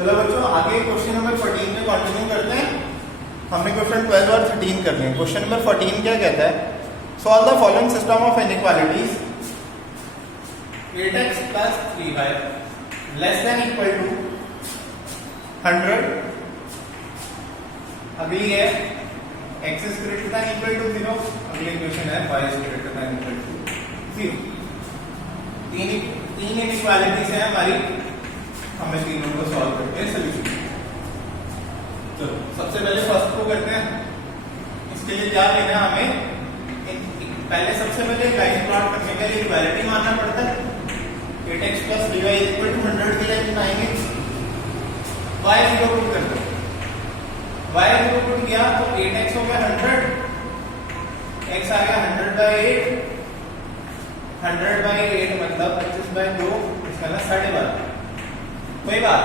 चलो बच्चों आगे क्वेश्चन नंबर 14 में कंटिन्यू करते हैं। हमने क्वेश्चन 12 और 13 कर लिए। क्वेश्चन नंबर 14 क्या कहता है? Solve the following system of inequalities 8x plus 3y less than equal to 100। अगली है x is greater than equal to 0। अगली क्वेश्चन है y is greater than equal to 0। तीन इनइक्वालिटीज है हमारी, हमें तीनों को सॉल्व करके सोल्यूशन। तो सबसे पहले फर्स्ट को करते हैं। इसके लिए क्या लेना है हमें? पहले सबसे पहले लाइन प्लॉट करने के लिए इक्वालिटी मानना पड़ता है। 8x plus 3y equal to 100 के लिए बनाएंगे। y 0 पुट कर दो। y 0 पुट किया तो 8x हो गया 100, x आ गया 100/8। 100/8 मतलब 25/2, इसका ना 12.5। कोई बात,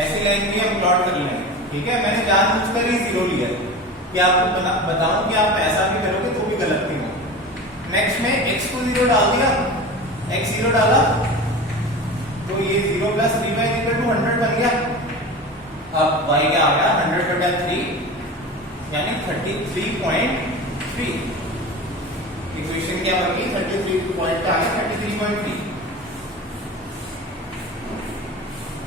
ऐसी लाइन भी हम प्लॉट कर लेंगे। ठीक है, मैंने जानबूझकर ही 0 लिया कि आपको बताऊं कि आप ऐसा भी करोगे तो भी गलत नहीं होगा। नेक्स्ट में x को 0 डाल दिया, x 0 डाला तो ये 0 plus 3y equal to 100 बन गया। अब y क्या आ गया? 100/3 यानी 33.3। इक्वेशन क्या बन गई? 33.3।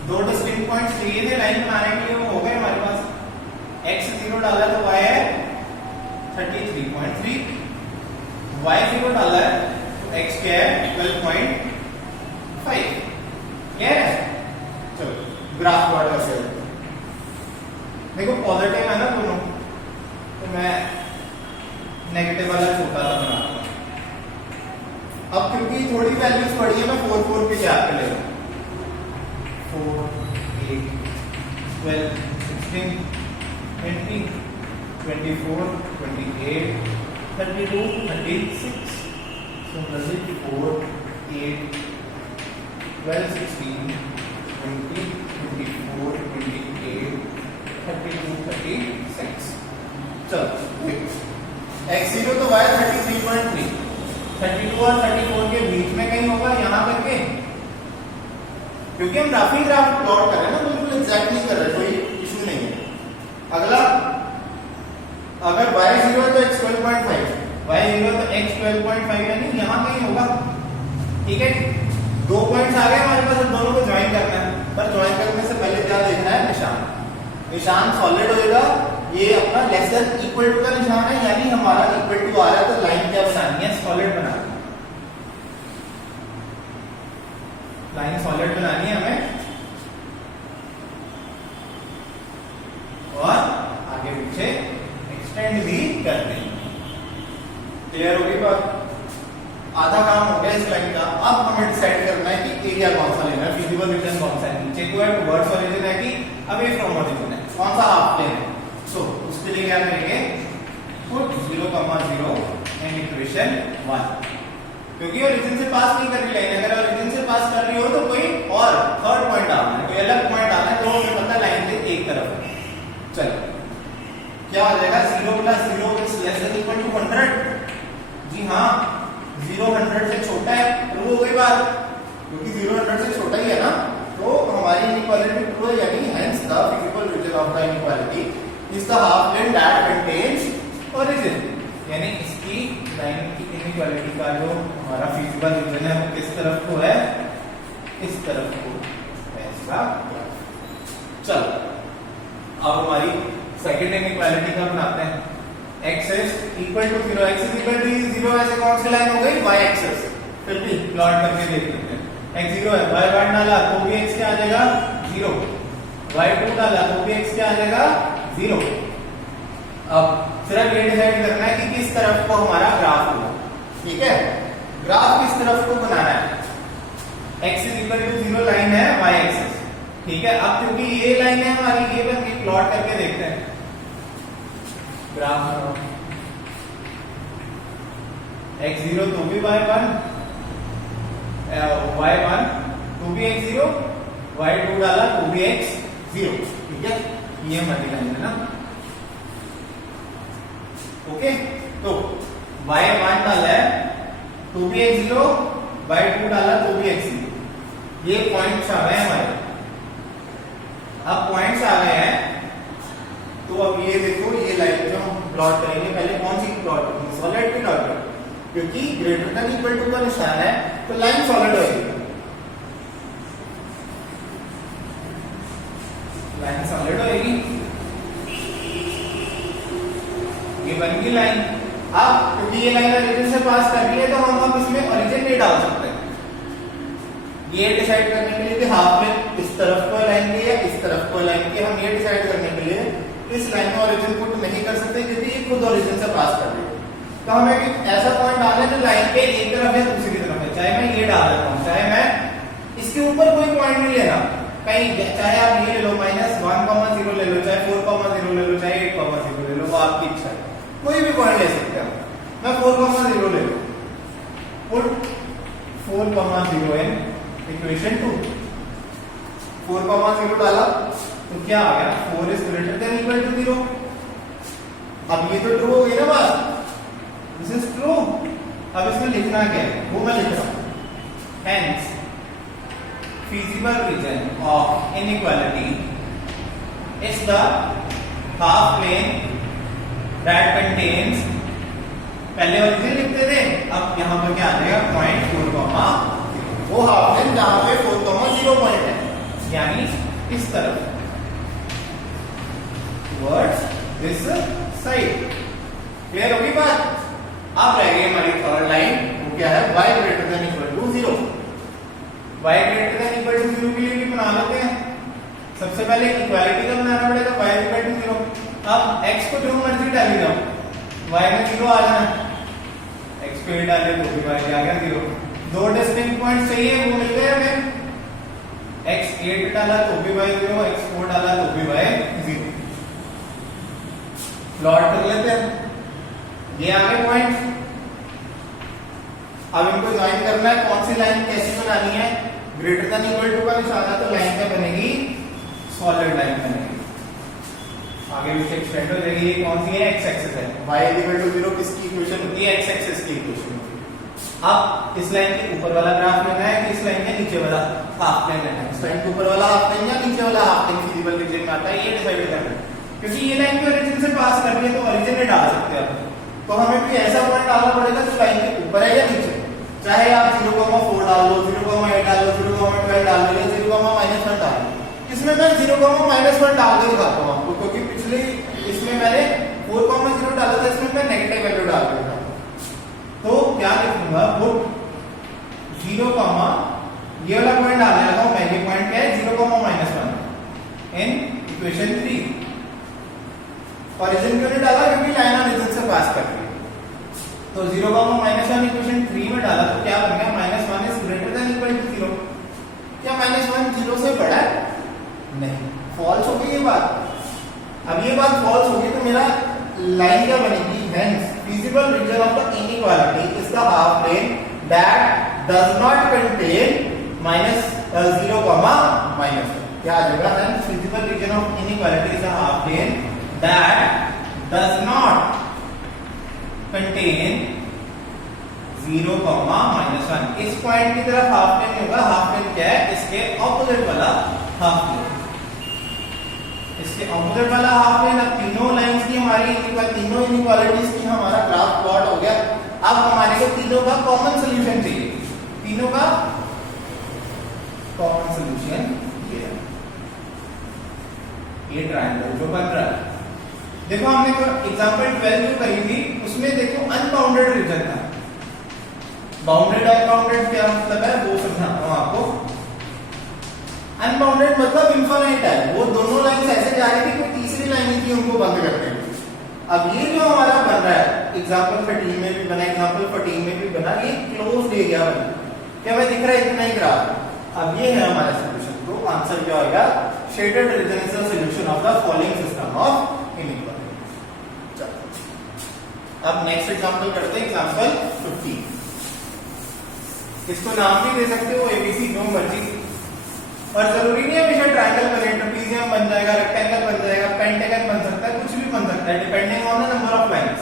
दो डिस्टिंक्ट पॉइंट्स चाहिए थे लाइन बनाने के लिए, वो हो गए हमारे पास। x 0 डाला तो y है 33.3, y 0 डाला है तो x क्या है? 12.5। क्लियर है? चलो ग्राफ प्लॉट करते हैं। देखो पॉजिटिव है ना दोनों, तो मैं नेगेटिव वाला छोटा सा बनाता हूं। अब क्योंकि थोड़ी वैल्यूज बड़ी है, मैं 4 पे याद कर ले रहा हूं। 4, 8, 12, 16, 20, 24, 28, 32, 36। So 4, 8, 12, 16, 20, 24, 28, 32, 36। चलो x 0 तो y 33.3, 32 और 34 के बीच में कहीं होगा यहां करके, क्योंकि हम रफी ग्राफ प्लॉट कर रहे हैं ना, बिल्कुल एग्जैक्ट नहीं कर रहे, कोई इशू नहीं है। अगला, अगर y 0 है तो x 12.5, y 0 तो x 12.5 यानी यहां कहीं होगा। ठीक है, 2 पॉइंट्स आ गए हमारे पास, अब दोनों को ज्वाइन करना है। पर ज्वाइन करने से पहले क्या देखना है? निशान सॉलिड होएगा। ये अपना लेस देन इक्वल टू का निशान है, यानी हमारा इक्वल टू आ रहा है, तो लाइन क्या बनानी है? सॉलिड बनानी है। लाइन सॉलिड बनानी है हमें, और आगे पीछे एक्सटेंड भी करते हैं। क्लियर होगी बात? आधा काम हो गया इस लाइन का। अब हमें डिसाइड करना है कि एरिया कौन सा लेना है, फिजिबल रीजन कौन सा है, नीचे को है, टुवर्ड्स ओरिजिन है कि अवे फ्रॉम ओरिजिन है, कौन सा हाफ प्लेन है। सो उसके लिए क्या करेंगे? पुट 0,0 एंड इक्वेशन 1, क्योंकि ओरिजिन से पास नहीं कर रही लाइन। अगर ओरिजिन से पास कर रही हो तो कोई और थर्ड पॉइंट डालना है, कोई अलग पॉइंट डालना है, तो हमें पता लाइन से एक तरफ है। चलो क्या हो जाएगा? 0 plus 0 is less than equal to 100। जी हाँ, 0 100 से छोटा है, प्रूव हो गई बात, क्योंकि 0 100 से छोटा ही है ना, तो हमारी इनइक्वालिटी प्रूव है। यानी hence the physical region of the inequality is the half plane that contains origin. यानी इसकी लाइन की इनइक्वालिटी का जो हमारा फिजिकल रीजन है वो किस तरफ को है? इस तरफ को। ऐसा। चलो अब हमारी सेकंड इनइक्वालिटी का बनाते हैं। x is equal to 0, x is equal to 0 ऐसे कौन सी लाइन हो गई? y axis. फिर भी प्लॉट करके देख लेते हैं। x 0 है, y 1 डाला तो भी x क्या आ जाएगा? 0, y 2 डाला तो भी x क्या आ जाएगा? 0। अब सिर्फ ये डिसाइड करना है कि किस तरफ को हमारा ग्राफ होगा। ठीक है, ग्राफ किस तरफ को बनाना है? x is equal to 0 line है y एक्सिस। ठीक है, अब क्योंकि ये लाइन है हमारी, ये बन गई, प्लॉट करके देखते हैं ग्राफ। x 0 तो भी y 1, y 1 तो भी x 0, y 2 डाला तो भी x 0। ठीक है, ये हमारी लाइन है ना। ओके, तो y 1 डाला है तो भी x 0, y 2 डाला तो भी x 0। ये पॉइंट्स आ गए हमारे। अब ये देखो, ये लाइन जो हम प्लॉट करेंगे, पहले कौन सी प्लॉट करेंगे? सॉलिड की प्लॉट करेंगे, क्योंकि ग्रेटर देन इक्वल टू का निशान है तो लाइन सॉलिड होगी, लाइन सॉलिड होगी। ये बन गई लाइन। अब क्योंकि ये लाइन ओरिजिन से पास कर रही है तो हम अब इसमें ओरिजिन नहीं डाल सकते। ये डिसाइड करने के लिए कि हाफ में इस तरफ को लाइन की या इस तरफ को लाइन की, हम ये डिसाइड करने के लिए इस लाइन में ओरिजिन पुट नहीं कर सकते क्योंकि ये खुद ओरिजिन से पास कर रही है। तो हमें एक ऐसा पॉइंट डालना है जो लाइन के एक तरफ है दूसरी तरफ है, चाहे मैं ये डाल देता हूँ, चाहे मैं इसके ऊपर कोई पॉइंट नहीं लेना कहीं, चाहे आप ये ले लो -1,0 ले लो, चाहे 4,0 ले लो, चाहे 8,0 ले लो, वो आपकी इच्छा है, कोई भी पॉइंट ले सकते हो। मैं 4,0 ले लो, पुट 4,0 इन इक्वेशन 2, 4,0 डाला तो क्या आ गया? 4 is greater than equal to 0। अब ये तो ट्रू हो गई ना बात, दिस इज ट्रू। अब इसमें लिखना क्या है वो मैं लिख रहा हूं, hence feasible region of inequality is the half plane that contains, पहले ओरिजिन लिखते थे, अब यहां पर क्या आ जाएगा? पॉइंट 4,0, वो हाफ प्लेन जहां पे 4,0 पॉइंट है, यानी इस तरफ towards this side। क्लियर होगी बात? अब रह गई हमारी थर्ड लाइन, वो क्या है? y greater than equal to 0। y greater than equal to 0 के लिए भी बना लेते हैं। सबसे पहले इक्वालिटी का बनाना पड़ेगा, y equal to 0। अब x को जो मर्जी डाली जाओ, y में 0 आ जाना, x को 8 डाले तो भी y आ गया 0। दो डिस्टिंक्ट पॉइंट चाहिए, वो मिल गए हमें, x 8 डाला तो भी y 0, x 4 डाला तो भी y 0। प्लॉट कर लेते हैं, ये आ गए पॉइंट। अब इनको ज्वाइन करना है, कौन सी लाइन कैसी बनानी है? ग्रेटर देन इक्वल टू का निशान है तो लाइन क्या बनेगी? सॉलिड लाइन बनेगी, आगे भी एक्सटेंड हो जाएगी। ये कौन सी है? एक्स एक्सिस है, y इक्वल टू 0 किसकी इक्वेशन होती है? एक्स एक्सिस की इक्वेशन होती है। अब इस लाइन के ऊपर वाला ग्राफ लेना है कि इस लाइन के नीचे वाला हाफ प्लेन लेना है? इस लाइन के ऊपर वाला हाफ प्लेन या नीचे वाला हाफ प्लेन फिजिबल रीजन में आता है, ये डिसाइड करना है। क्योंकि ये लाइन के ओरिजिन से पास कर रही है तो ओरिजिन में डाल सकते हैं, तो हमें भी ऐसा पॉइंट डालना पड़ेगा जो लाइन के ऊपर है या नीचे, चाहे आप 0,4 डाल लो, 0,8 डाल लो, 0,12 डाल लो, 0,-1 डाल लो। इसमें मैं 0,-1 डाल के दिखाता हूँ आपको, क्योंकि पिछले इसमें मैंने 4,0 डाला था, इसमें मैं नेगेटिव वैल्यू डाल देता हूँ। तो क्या लिखूंगा? पुट 0, ये वाला पॉइंट डालने लगा हूं मैं, ये पॉइंट क्या है? 0,-1 इन इक्वेशन 3। ओरिजिन क्यों नहीं डाला? क्योंकि लाइन ओरिजिन से पास कर रही है, तो 0,-1 इक्वेशन 3 में डाला तो क्या बन गया? -1 is greater than equal to 0। क्या -1 0 से बड़ा है? नहीं, फॉल्स हो गई ये बात। अब ये बात फॉल्स हो गई तो मेरा लाइन क्या बनेगी? Hence feasible region of the inequality is the half plane that does not contain -0,-1। क्या आ जाएगा? Hence feasible region of inequality is a half plane that does not contain 0,-1। इस पॉइंट की तरफ हाफ प्लेन होगा, half plane क्या है? इसके opposite वाला हाफ प्लेन, इसके ऑपोजिट वाला हाफ प्लेन। अब तीनों लाइंस की हमारी तीनों इनइक्वालिटीज की हमारा ग्राफ प्लॉट हो गया। अब हमारे को तीनों का कॉमन सोल्यूशन चाहिए, तीनों का कॉमन सोल्यूशन ये ट्रायंगल जो बन रहा है। देखो हमने एग्जांपल 12 जो करी थी उसमें देखो अनबाउंडेड रीजन था। बाउंडेड और बाउंडेड क्या मतलब है वो समझाता हूं आपको। अनबाउंडेड मतलब इनफाइनाइट है, वो दोनों लाइंस ऐसे जा रही थी, कोई तीसरी लाइन थी उनको बंद करते हैं। अब ये जो हमारा बन रहा है एग्जांपल 13 में भी बना, एग्जांपल 14 में भी बना, ये क्लोज्ड एरिया बना। क्या हमें दिख रहा है? इतना ही ग्राफ। अब ये है हमारा सॉल्यूशन। तो आंसर क्या होगा? Shaded region is the solution of the following system of inequality. अब नेक्स्ट एग्जांपल करते हैं, एग्जांपल 15। इसको नाम भी दे सकते हो एबीसी, जो मर्जी, और जरूरी नहीं है हमेशा ट्रायंगल बने, ट्रेपेजियम बन जाएगा, रेक्टेंगल बन जाएगा, पेंटागन बन सकता है, कुछ भी बन सकता है depending on the number of lines.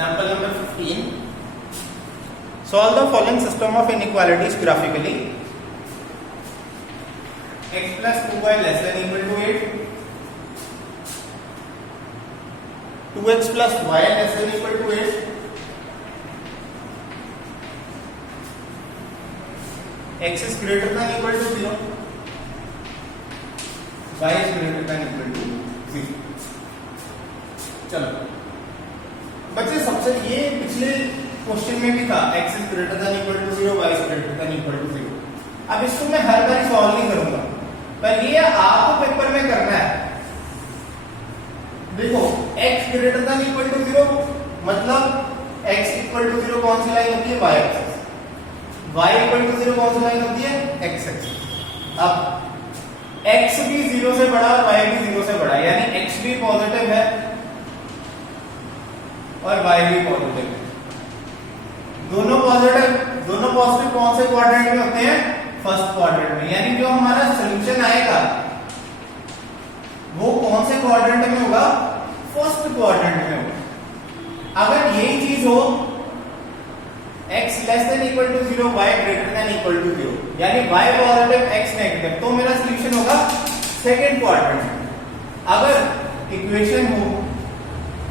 Example number 15. Solve the following system of inequalities graphically. X plus 2y less than equal to 8. 2x plus y less than equal to 8. X is greater than equal to 0. Y is greater than equal to 0. चलो बच्चे, सबसे ये पिछले question में भी था, x is greater than equal to 0, y is greater than equal to 0. अब इसको मैं हर बार सॉल्व नहीं करूंगा, पर ये आपको पेपर में करना है। देखो x greater than equal to 0 मतलब x equal to 0 कौन सी लाइन होती है, y axis. y equal to 0 कौन सी लाइन होती है, x एक्सिस। अब x भी 0 से बड़ा और y भी 0 से बड़ा, यानी x भी पॉजिटिव है और y भी पॉजिटिव है। दोनों पॉजिटिव कौन से क्वाड्रेंट में होते हैं, फर्स्ट क्वाड्रेंट में। यानी जो हमारा सॉल्यूशन आएगा वो कौन से क्वाड्रेंट में होगा, फर्स्ट क्वाड्रेंट में होगा। अगर यही चीज हो x less than equal to 0, y greater than equal to 0, यानी y पॉजिटिव x नेगेटिव, तो मेरा सॉल्यूशन होगा सेकंड क्वाड्रेंट में। अगर इक्वेशन हो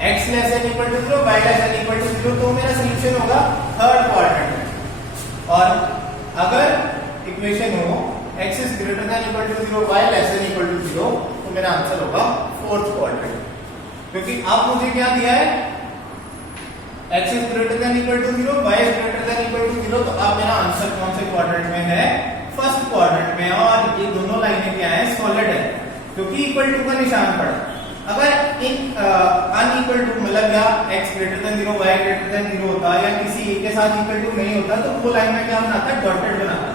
x less than equal to 0, y less than equal to 0, तो मेरा सॉल्यूशन होगा थर्ड क्वाड्रेंट में। और अगर इक्वेशन हो x is greater than equal to 0, y less than equal to 0, तो मेरा आंसर होगा फोर्थ क्वाड्रेंट। क्योंकि अब मुझे क्या दिया है, x is greater than equal to 0, y is greater than equal to 0, तो अब मेरा आंसर कौन से क्वाड्रेंट में है, फर्स्ट क्वाड्रेंट में। और ये दोनों लाइनें क्या है, सॉलिड है, क्योंकि इक्वल टू का निशान पड़ा। अगर इन अनइक्वल टू मतलब या x greater than 0, y greater then 0 होता या किसी एक के साथ इक्वल टू नहीं होता, तो वो लाइन में क्या बनाता है, डॉटेड बनाता।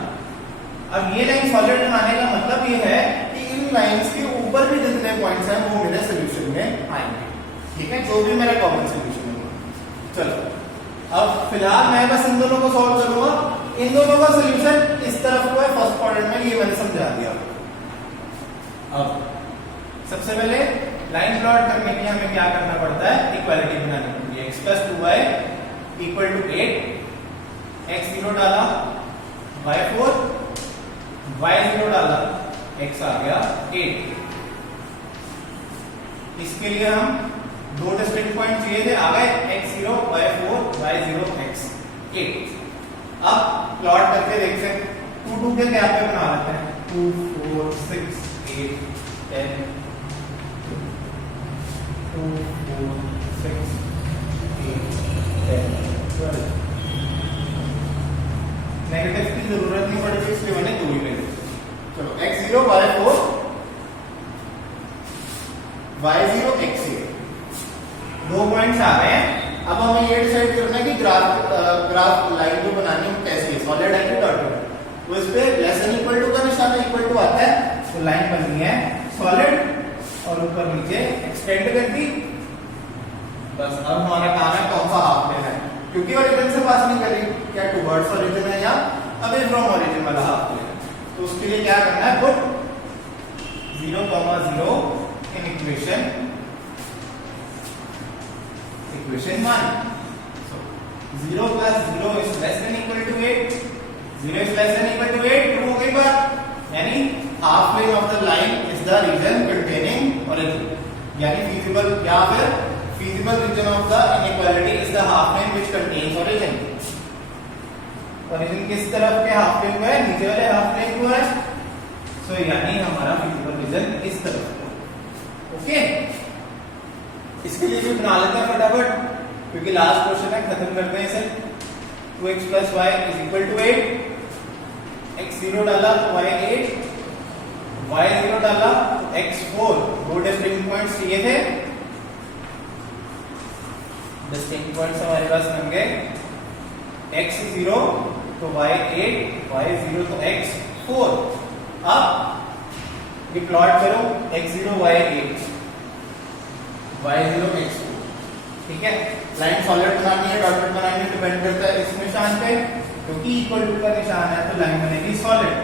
अब ये लाइन सॉलिड बनाने का मतलब ये है कि इन लाइंस के ऊपर भी जितने पॉइंट्स हैं वो मेरे सॉल्यूशन में आएंगे। ठीक है, जो भी मेरा कॉमन सॉल्यूशन होगा। चलो अब फिलहाल मैं बस इन दोनों को सॉल्व करूंगा। इन दोनों का सॉल्यूशन इस तरफ को है फर्स्ट क्वाड्रेंट में, ये मैंने समझा दिया। अब सबसे पहले लाइन प्लॉट करने के लिए हमें क्या करना पड़ता है, इक्वालिटी बनानी पड़ती है। x plus 2y equal to 8, x 0 डाला, y 4, y 0 डाला, x आ गया 8। इसके लिए हम दो डिस्टिंक्ट पॉइंट चाहिए थे, आ गए x 0, y 4, y 0, x 8। अब प्लॉट करके देखते हैं, 2 2 के गैप पे बना लेते हैं, 2 4 6 8 10 2 4 6 8 10 12। नेगेटिव की जरूरत नहीं पड़ेगी, इसलिए मैंने 2 ही ले लिया। चलो x 0, y 4, y 0, x 0, दो पॉइंट्स आ गए हैं। अब हमें ये डिसाइड करना है कि ग्राफ लाइन जो बनानी है कैसी है, सॉलिड है कि डॉटेड। तो इस पे लेस देन इक्वल टू का निशान इक्वल टू आता है, तो लाइन बननी है सॉलिड और ऊपर नीचे एक्सटेंड कर दी। बस अब हमारा काम है कौन सा हाफ लेना है, क्योंकि ओरिजिन से पास नहीं करेगी, क्या टुवर्ड्स ओरिजिन है या अवे फ्रॉम ओरिजिन वाला हाफ लेना है। तो उसके लिए क्या करना है, put 0, 0 in equation 1। So 0 plus 0 is less than equal to 8. 0 is less than equal to 8, true हो गई बात। यानी half plane of the line is the region containing origin, यानी फीजिबल या फिर feasible region of the inequality is the half plane which contains origin. Origin किस तरफ के हाफ प्लेन को है, नीचे वाले हाफ प्लेन को है। सो यानी हमारा फीजिबल रीजन इस तरफ को। ओके, इसके लिए भी बना लेते हैं फटाफट, क्योंकि लास्ट क्वेश्चन है, खत्म करते हैं इसे। 2x plus y is equal to 8, x 0 डाला तो y 8, y 0 डाला तो x 4। दो डिस्टिंक्ट पॉइंट्स चाहिए थे, डिस्टिंक्ट पॉइंट्स हमारे पास बन गए, x 0 तो y 8, y 0 तो x 4। अब ये प्लॉट करो, x 0 y 8 y 0 x 4। ठीक है, लाइन सॉलिड बनानी है, डॉटेड बनानी है, डिपेंड करता है इस निशान पे, क्योंकि इक्वल टू का निशान है तो लाइन बनेगी सॉलिड।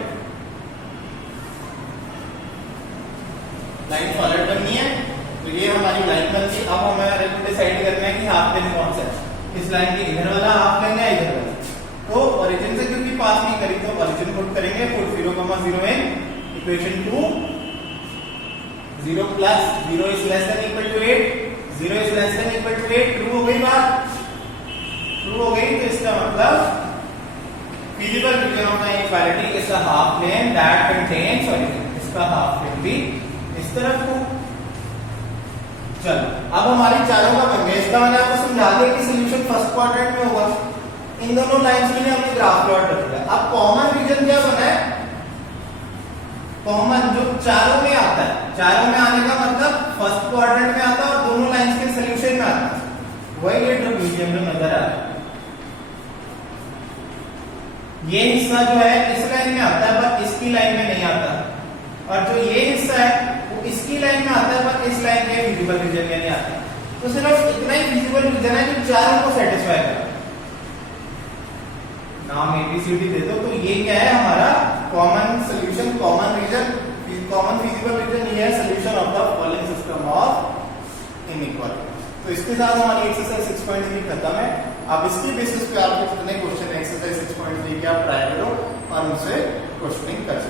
लाइन सॉलिड बननी है, तो ये हमारी लाइन बन गई। अब हमें डिसाइड करना है कि हाफ प्लेन कौन सा है। इस लाइन के इधर वाला हाफ लेंगे इधर वाला, तो ओरिजिन से क्योंकि पास नहीं करी तो ओरिजिन पुट करेंगे, put 0,0 in equation 2, 0 plus 0 is less than equal to 8, 0 is less than equal to 8, true हो गई बात, ट्रू हो गई। तो इसका मतलब feasible region of the inequality is a half plane that contains origin, इसका हाफ प्लेन भी इस तरफ को। चलो अब हमारी चारों का बन गया, इसका मैंने आपको समझा दिया कि सॉल्यूशन फर्स्ट क्वाड्रेंट में होगा। इन दोनों लाइंस के लिए हमने ग्राफ प्लॉट रख दिया। अब कॉमन रीजन क्या बना है, कॉमन जो चारों में आता है, चारों में आने का मतलब फर्स्ट क्वाड्रेंट में आता है और दोनों लाइंस के सॉल्यूशन में आता है, वही ये ट्रापेजियम जो नजर आ रहा है। ये हिस्सा जो है इस लाइन में आता है पर इसकी लाइन में नहीं आता, और जो ये हिस्सा है वो इसकी लाइन में आता है पर इस लाइन के विजिबल रीजन में नहीं आता। तो सिर्फ इतना ही विजिबल रीजन है जो चारों को सेटिस्फाई करे। नाम एबीसीडी दे दो, तो ये क्या है हमारा common solution, common region, common feasible region, ये है solution of the following system of inequality. तो इसके साथ हमारी एक्सरसाइज 6.3 खत्म है। अब इसकी बेसिस पे आपको कितने क्वेश्चन एक्सरसाइज 6.3 के आप ट्राई करो और उनसे क्वेश्चनिंग कर सकते हो।